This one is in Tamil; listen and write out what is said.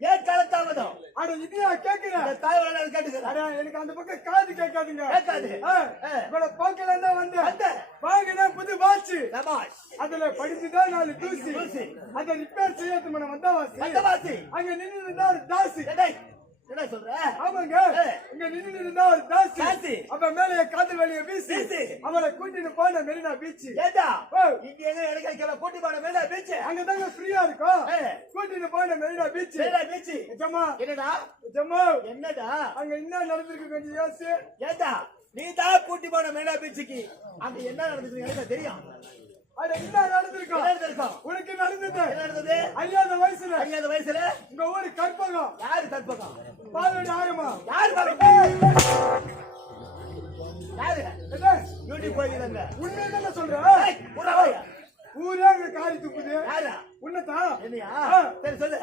ஏன் காலத்தாமதம்? அட இதையா கேக்குறேன்? இந்த தாய்வளை கேட்டுக்கிறேன். அட எனக்கு அந்த பக்கம் காது கேட்காதுங்க. கேட்காது. இவ்வளவு போக்கல தான் வந்தேன். வாங்கின புது வாட்ச். நமாஸ். அதுல படிச்சுதான் 4 தூசி. அதை ரிப்பேர் செய்யறது நம்ம வந்தவாசி. அங்க நின்று இருந்தா ஒரு தாசி. என்ன சொல்ற? ஆமாங்க. இங்க நின்று இருந்தா ஒரு தாசி. அப்ப மேல காதல் வழிய வீசி அவளை கூட்டிட்டு போன மெரினா பீச். ஏண்டா இங்க எங்க எனக்கு கூட்டி போன மெரினா பீச்? அங்கதாங்க ஃப்ரீயா இருக்கும். கூட்டிட்டு போன மெரினா பீச். ஜமா என்னடா? ஜமா என்னடா அங்க என்ன நடந்திருக்கு கொஞ்சம் யோசி. ஏண்டா நீ தான் கூட்டி போன மெரினா பீச்சுக்கு அங்க என்ன நடந்துருக்கு எனக்கு தெரியும். அட என்ன நடந்திருக்கும்? உனக்கு நடந்தது என்ன நடந்தது? அறியாத வயசுல உங்க ஊரு கற்பகம். யாரு கற்பகம்? பாலோட ஆகமா. யாரு யூடியூப் போயிருந்தாங்க. உண்மையை சொல்றேன். புறாவையா? ஊரே அங்க காரி துப்புது. யாரா? உன்னதான். என்னையா? சரி சொல்லு.